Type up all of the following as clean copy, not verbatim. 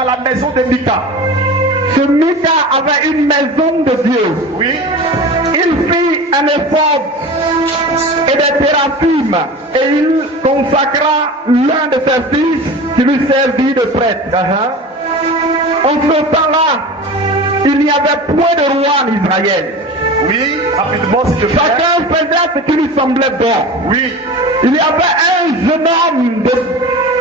dans la maison de Mika. Ce Mika avait une maison de Dieu. Oui. Il fit un effort et des thérapies et il consacra l'un de ses fils qui lui servit de prêtre. En ce temps-là, il n'y avait point de roi en Israël. Oui, rapidement s'il te plaît. Chacun faisait ce qui lui semblait bon. Oui. Il y avait un jeune homme de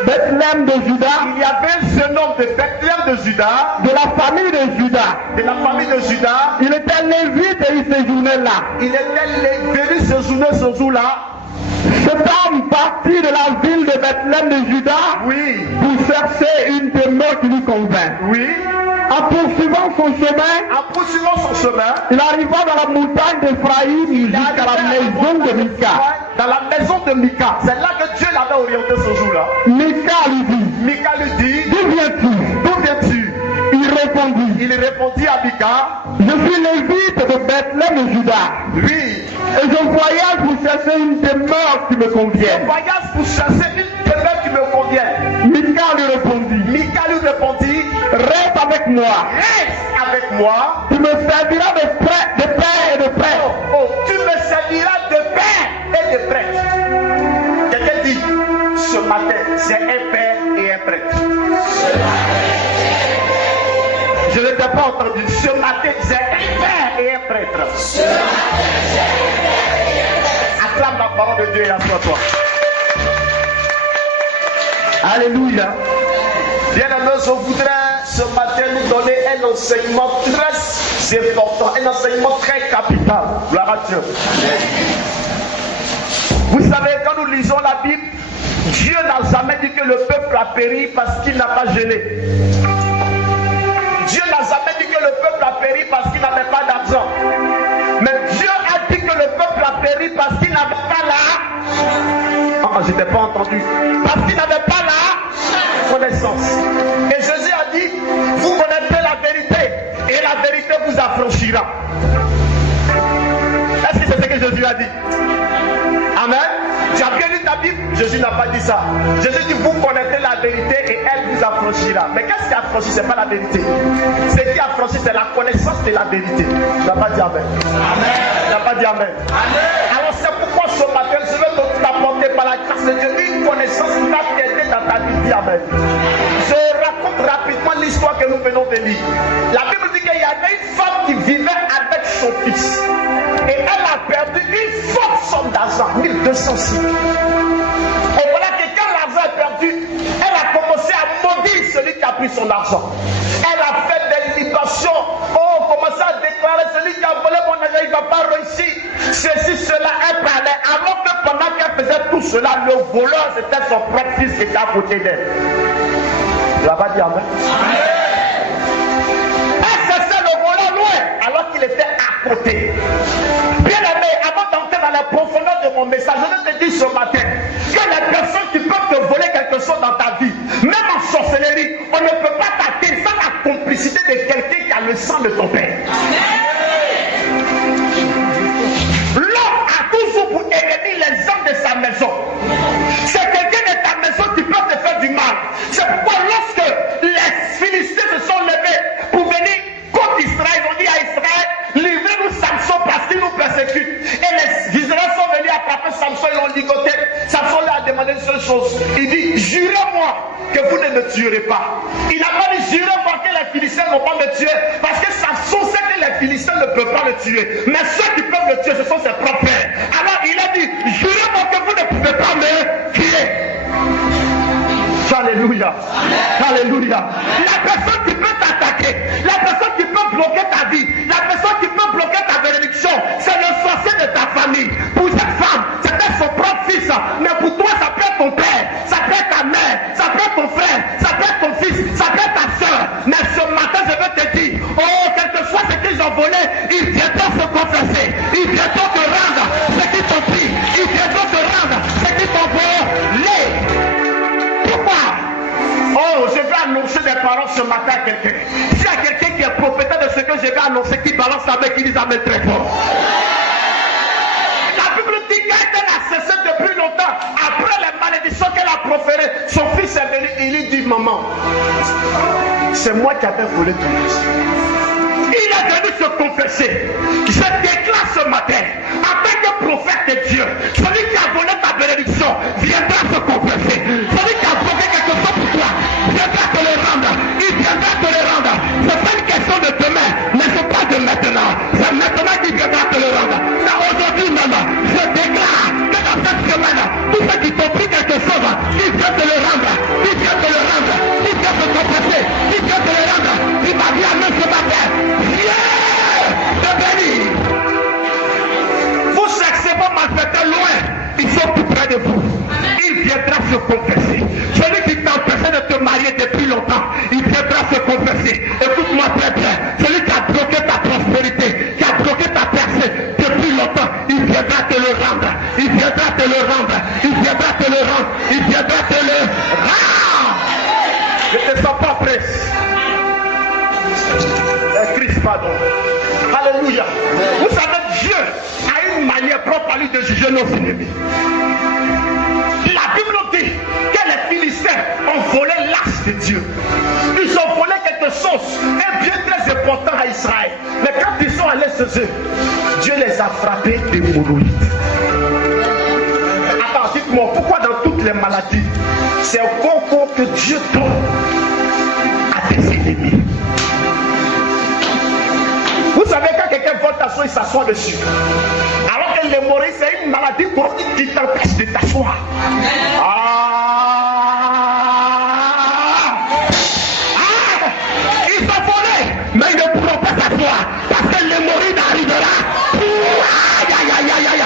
Bethléem de Juda. Il y avait un jeune homme de Bethléem de Juda. De la famille de Juda. De la famille de Juda. Il était lévite et il séjournait là. Il était venu séjourner ce jour-là. Cet homme partit de la ville de Bethléem de Juda. Oui. Pour chercher une demeure qui lui convint. Oui. En poursuivant son chemin, il arriva dans la montagne d'Ephraïm jusqu'à la maison de Mika. Dans la maison de Mika. C'est là que Dieu l'avait orienté ce jour-là. Mika lui dit, d'où viens-tu? Il répondit à Mika, je suis lévite de Bethléem de Juda. Oui. Et je voyage pour chercher une demeure qui me convienne. Mika lui répondit, reste avec moi. Tu me serviras de pain et de prêtre. Tu me serviras de pain et de prêtre. Quelqu'un dit, ce matin, c'est un père et un prêtre. Je ne t'ai pas entendu. Ce matin, c'est un père et un prêtre. Acclame la parole de Dieu et assois-toi. Alléluia. Bien-aimés, je voudrais ce matin nous donner un enseignement très important, un enseignement très capital. Gloire à Dieu. Vous savez, quand nous lisons la Bible, Dieu n'a jamais dit que le peuple a péri parce qu'il n'a pas gêné. Dieu n'a jamais dit que le peuple a péri parce qu'il n'avait pas d'argent. Mais Dieu a dit que le peuple a péri parce qu'il n'avait pas la... je n'ai pas entendu. Parce qu'il n'avait pas la connaissance. Et Jésus a dit, vous connaîtrez la vérité et la vérité vous affranchira. Est-ce que c'est ce que Jésus a dit? Amen. Tu as bien lu ta Bible? Jésus n'a pas dit ça. Jésus dit, vous connaîtrez la vérité et elle vous affranchira. Mais qu'est-ce qui affranchit? Ce n'est pas la vérité. Ce qui affranchit, c'est la connaissance de la vérité. Tu n'as pas dit Amen. Amen. Tu n'as pas dit Amen. Amen. Alors c'est pourquoi ce matin, je vais t'apporter par la grâce de Dieu une connaissance qui va t'aider dans ta vie. Dis Amen. Je raconte rapidement l'histoire que nous venons de lire. La Bible dit qu'il y avait une femme qui vivait avec son fils. Et elle a perdu une forte somme d'argent, 1200 cycles. Et voilà que quand l'argent est perdu, elle a commencé à maudire celui qui a pris son argent. Elle a fait des libations. Commencé à déclarer, celui qui a volé mon argent, il ne va pas réussir. Ceci, cela, elle parlait. Alors que pendant qu'elle faisait tout cela, le voleur, c'était son propre fils qui était à côté d'elle. Tu vas pas dire Amen. Elle cessait le voleur loin, alors qu'il était à côté. Bien aimé, avant d'entrer dans la profondeur de mon message, je vais te dire ce matin que les personnes qui peuvent te voler quelque chose dans ta vie, même en sorcellerie, on ne peut pas t'atteindre sans la complicité de quelqu'un qui a le sang de ton père. L'homme a toujours pour ennemi les hommes de sa maison. C'est quelqu'un de ta maison qui peut te faire du mal. C'est pourquoi lorsque les Philistins se sont levés pour venir contre Israël, ils ont dit à Israël, livrez-nous Samson parce qu'il nous persécute. Et les Israéliens sont venus attraper Samson, ils l'ont ligoté. Samson leur a demandé une seule chose. Il dit, jurez-moi que vous ne me tuerez pas. Il n'a pas dit, jurez-moi que les Philistins ne vont pas me tuer. Parce que Samson sait que les Philistins ne peuvent pas le tuer. Mais ceux qui peuvent le tuer, ce sont ses propres pères. Alors il a dit, jurez-moi que vous ne pouvez pas me tuer. Alléluia. Alléluia. La personne qui peut t'attaquer, la personne qui peut bloquer ta vie, la personne qui peut bloquer ta bénédiction, c'est le sorcier de ta famille. Pour cette femme, c'était son propre fils. Mais pour toi, ça peut être ton père, ça peut être ta mère, ça peut être ton frère, ça peut être ton fils, ça peut être ta soeur. Mais ce matin, je veux te dire, quel que soit ce qu'ils ont volé, ils viendront se confesser. Ils viendront te rendre ce qu'ils t'ont pris. Ils viendront te rendre ce qu'ils t'ont volé. Pourquoi? Je vais annoncer des paroles ce matin à quelqu'un. S'il y a quelqu'un qui est prophète de ce que je vais annoncer, qui balance avec, il les amène très fort. La Bible dit qu'elle a cessé depuis longtemps. Après les malédictions qu'elle a proférées, son fils est venu et il lui dit, maman, c'est moi qui avais volé ton argent. Il est venu se confesser. Je déclare ce matin, en tant que prophète de Dieu, celui qui a volé ta bénédiction viendra se confesser. Celui qui a volé quelque chose pour toi viendra te le rendre. Il viendra te le rendre. Ce n'est pas une question de demain, mais ce n'est pas de maintenant. C'est maintenant qu'il viendra te le rendre. C'est aujourd'hui même. Je déclare que dans cette semaine, tous ceux qui t'ont pris quelque chose, ils viennent te le rendre. Ils viennent te le rendre. Ils viennent se confesser. Ils viennent te le rendre. Il m'a dit à nous ce matin. De bénir. Vous cherchez vos malfaiteurs loin, ils sont tout près de vous. Il viendra se confesser. Celui qui t'a empêché de te marier depuis longtemps, il viendra se confesser. Écoute-moi très bien. Celui qui a bloqué ta prospérité, qui a bloqué ta percée depuis longtemps, il viendra te le rendre. Il viendra te le rendre. Il viendra te le rendre. Il viendra te le rendre. Je ne te sens pas prêt. Christ, pardon. Alléluia. Vous savez, Dieu a une manière propre à lui de juger nos ennemis. La Bible dit que les Philistins ont volé l'arche de Dieu. Ils ont volé quelque chose, un bien très important à Israël. Mais quand ils sont allés chez eux, Dieu les a frappés d'hémorroïdes. Attends, dites-moi, pourquoi dans toutes les maladies, c'est au concours que Dieu donne à tes ennemis? Vous savez, quand quelqu'un vole ta soie, il s'assoit dessus. Alors que l'hémorroïde, c'est une maladie qui t'empêche de t'asseoir. Ils sont volés, mais ils ne pourront pas s'asseoir parce que l'hémorroïde arrivera. Aïe, aïe, aïe, aïe, aïe.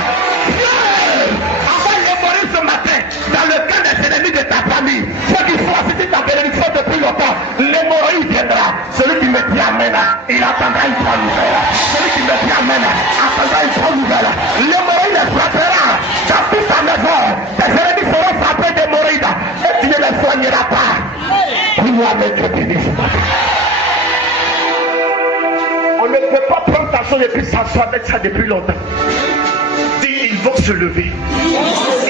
Enfin, l'hémorroïde ce matin, dans le cas des ennemis de ta famille, ceux qui sont assistés ta bénédiction depuis longtemps, l'hémorroïde viendra. Celui qui me dit amen, il attendra une bonne nouvelle. Celui qui me dit amen, attendra une bonne nouvelle. L'hémorroïde les frappera dans toute ta maison. Tes ennemis seront frappés d'hémorroïdes et tu ne les soigneras pas. Dis-moi, mais Dieu bénisse. On ne peut pas prendre ta chose et puis s'asseoir avec ça depuis longtemps. Dis, ils vont se lever.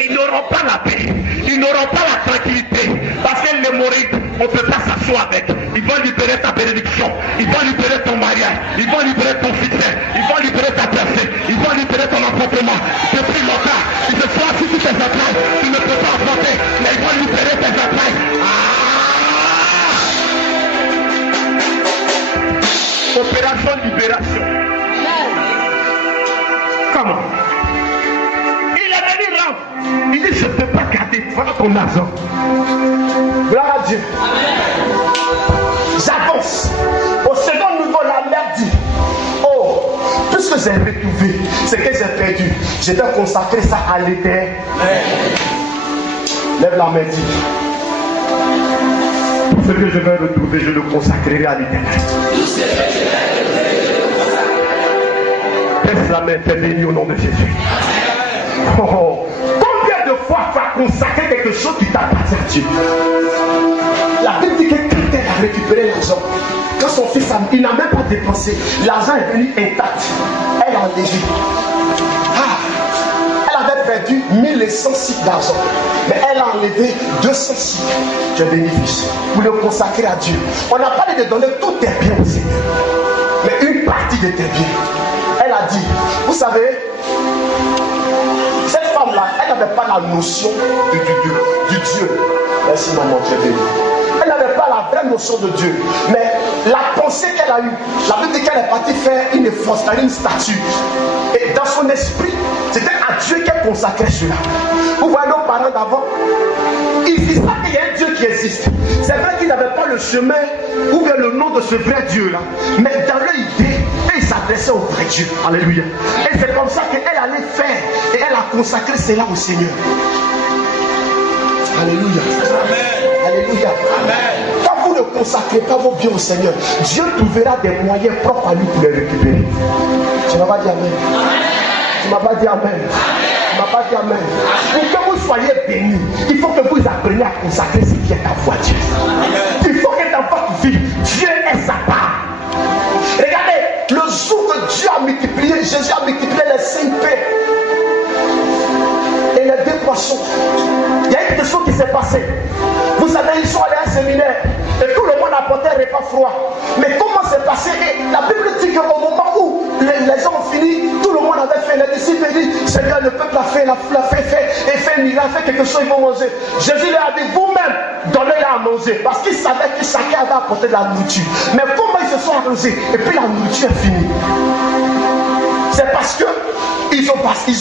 Ils n'auront pas la paix. Ils n'auront pas la tranquillité. Parce que l'hémorroïde, on ne peut pas s'asseoir avec. Ils vont libérer ta bénédiction. Ils vont libérer ton mariage. Ils vont libérer ton succès. Ils vont libérer ta percée. Ils vont libérer ton enfantement. Depuis longtemps, ils se sont assis sur tes entrailles. Tu ne peux pas enfanter, mais ils vont libérer tes entrailles. Opération libération. Comment? Il est venu rendre. Il dit, je ne peux pas garder. Voilà ton argent. Gloire à Dieu. J'avance. Au second niveau, la mère dit, oh, tout ce que j'ai retrouvé, c'est que j'ai perdu. Je vais consacrer ça à l'Éternel. Lève la main, dis. Tout ce que je vais retrouver, je le consacrerai à l'Éternel. Laisse la main, t'es béni au nom de Jésus. Oh, combien de fois tu as consacré quelque chose qui t'appartient à Dieu? La Bible dit que quand elle a récupéré l'argent, quand son fils il n'a même pas dépensé, l'argent est venu intact. Elle a enlevé. Elle avait perdu 1100 cycles d'argent, mais elle a enlevé 200 cycles de bénéfice pour le consacrer à Dieu. On n'a pas dit de donner tous tes biens au Seigneur, mais une partie de tes biens. Elle a dit, vous savez, cette femme-là, elle n'avait pas la notion du Dieu. Merci maman, Dieu béni. Elle n'avait pas la vraie notion de Dieu. Mais la pensée qu'elle a eue, la Bible dit qu'elle est partie faire une force, une statue. Et dans son esprit, c'était à Dieu qu'elle consacrait cela. Vous voyez nos parents d'avant, ils disent pas qu'il y a un Dieu qui existe. C'est vrai qu'ils n'avaient pas le chemin ou bien le nom de ce vrai Dieu-là. Mais dans leur idée, ils s'adressaient au vrai Dieu. Alléluia. Et c'est comme ça qu'elle allait faire. Et elle a consacré cela au Seigneur. Alléluia. Amen. Alléluia. Amen. Quand vous ne consacrez pas vos biens au Seigneur, Dieu trouvera des moyens propres à lui pour les récupérer. Tu ne m'as pas dit amen. Tu ne m'as pas dit amen. Tu ne m'as pas dit amen. Pour que vous soyez bénis, il faut que vous appreniez à consacrer ce qui est à vous à Dieu. Il faut que dans votre vie, Dieu ait sa part. Regardez, le jour que Dieu a multiplié, Jésus a multiplié les 5 pains et les 2 poissons. Il y a quelque chose qui s'est passé. Vous savez, ils sont allés à un séminaire et tout le monde apportait un repas froid. Mais comment c'est passé? Et la Bible dit qu'au moment où les gens ont fini, tout le monde avait fait. Les disciples ont dit, Seigneur, le peuple a fait, et fait un miracle, fait quelque chose, ils vont manger. Jésus leur a dit, vous-même, donnez-leur à manger. Parce qu'ils savaient que chacun avait apporté de la nourriture. Mais comment ils se sont arrangés? Et puis la nourriture est finie. C'est parce que ils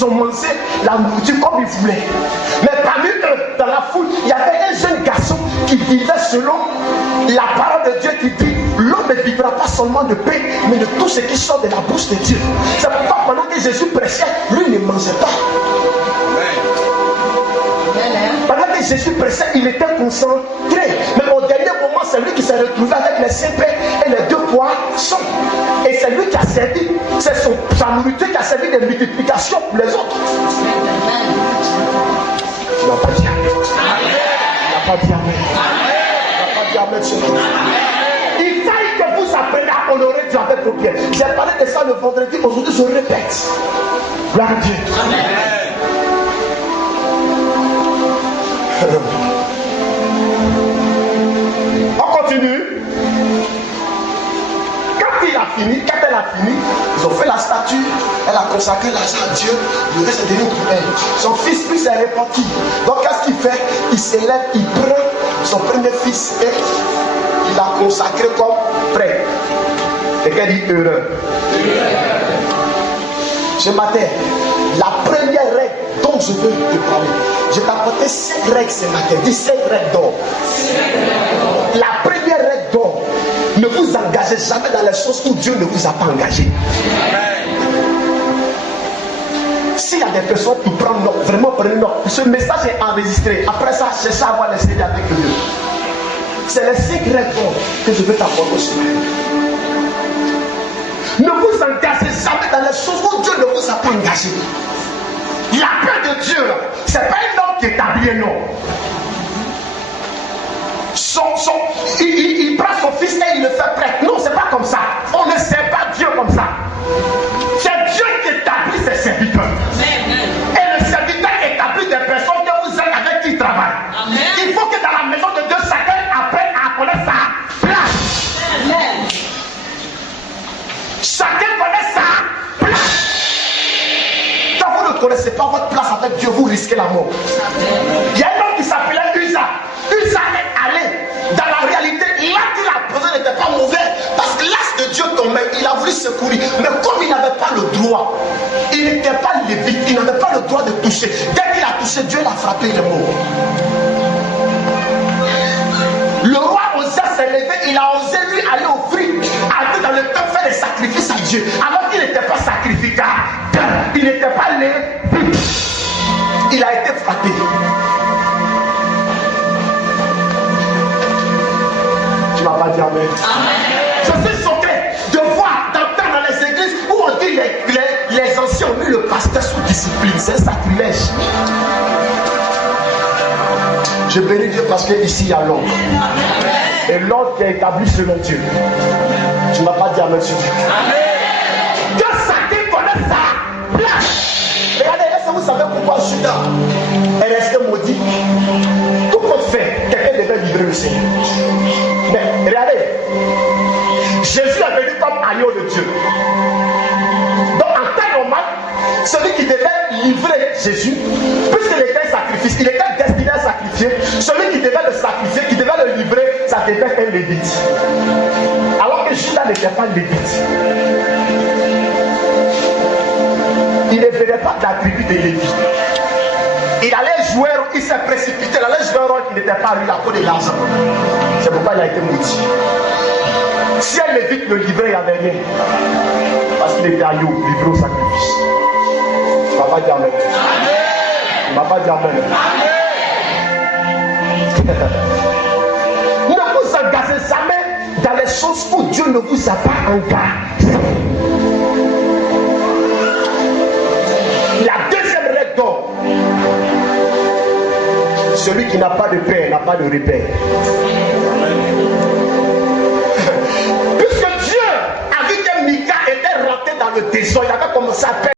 ont mangé la nourriture comme ils voulaient. Mais parmi eux, dans la foule, il y avait un jeune garçon qui vivait selon la parole de Dieu qui dit, l'homme ne vivra pas seulement de pain, mais de tout ce qui sort de la bouche de Dieu. C'est pourquoi pendant que Jésus prêchait, lui ne mangeait pas. Pendant que Jésus prêchait, il était concentré. Mais au dernier moment, c'est lui qui s'est retrouvé avec les 5 pains et les 2 poissons. Et c'est lui qui a servi, c'est sa nourriture qui a servi de multiplication pour les autres. Tu n'as pas dit amen. Tu n'as pas dit amen. Tu n'as pas dit amen sur nous. Il faille que vous appreniez à honorer Dieu avec vos pieds. J'ai parlé de ça le vendredi, aujourd'hui je répète. Gloire à Dieu. Amen. On continue. Quand elle a fini, ils ont fait la statue, elle a consacré l'argent à Dieu, le reste est devenu pour elle. Son fils lui s'est réparti. Donc qu'est-ce qu'il fait? Il s'élève, il prend son premier fils et il l'a consacré comme prêtre. Et qu'elle dit heureux. Ce matin, la première règle dont je veux te parler, je t'ai apporté 5 règles ce matin. Dis 5 règles d'or. La première règle d'or, ne vous engagez jamais dans les choses où Dieu ne vous a pas engagé. S'il y a des personnes qui prennent note, vraiment prenez note. Ce message est enregistré. Après ça, cherchez à avoir les CD avec Dieu. C'est les 5 règles d'or que je veux t'apporter ce matin. Ne vous engagez jamais dans les choses où Dieu ne vous a pas engagé. La paix de Dieu, ce n'est pas un homme qui établit un homme. Il prend son fils et il le fait prêtre. Non, c'est pas comme ça. On ne sert pas Dieu comme ça. C'est Dieu qui établit ses serviteurs. Et le serviteur établit des personnes que vous êtes avec qui il travaille. Il faut que dans la maison de Dieu, chacun apprenne à connaître sa place. Chacun connaît sa place. Quand vous ne connaissez pas votre place avec Dieu, vous risquez la mort. Il y a un homme qui s'appelait Uza. Uza est allé. Dans la réalité, là qu'il a posé n'était pas mauvais. Parce que l'as de Dieu tombait, il a voulu secourir. Mais comme il n'avait pas le droit, il n'était pas lévite, il n'avait pas le droit de toucher. Dès qu'il a touché, Dieu l'a frappé, il est mort. Le roi Osia s'est levé, il a osé lui aller offrir, aller dans le temple faire des sacrifices à Dieu. Alors qu'il n'était pas sacrificateur, il n'était pas lévite. Il a été frappé. Tu m'as pas dit amen. Je suis choqué de voir, d'entendre dans les églises où on dit les anciens ont mis le pasteur sous discipline. C'est un sacrilège. Je bénis Dieu parce qu'ici il y a l'ordre. Et l'ordre qui est établi selon Dieu. Tu ne m'as pas dit amen sur Dieu. Que chacun connaisse sa place. Regardez, est-ce que vous savez pourquoi Judas est resté maudit? Tout compte fait, quelqu'un devait livrer le Seigneur. Mais regardez, Jésus est venu comme agneau de Dieu. Donc en temps normal, celui qui devait livrer Jésus, puisqu'il était un sacrifice, il était destiné à sacrifier, celui qui devait le sacrifier, qui devait le livrer, ça devait être un lévite. Alors que Judas n'était pas lévite. Il ne venait pas de la tribu de Lévi. Il allait jouer, il s'est précipité, il allait jouer un rôle qui n'était pas lui, la peau de l'argent. C'est pourquoi il a été maudit. Si un lévite le livrait, il n'y avait rien. Parce qu'il était agneau, livré au sacrifice. Tu ne m'as pas dit amen. Tu ne m'as pas dit amen. Ne vous engagez jamais dans les choses où Dieu ne vous a pas engagé. La deuxième règle d'or. Celui qui n'a pas de père n'a pas de repère. Puisque Dieu a vu que Mika était rentré dans le désordre, il avait commencé à perdre.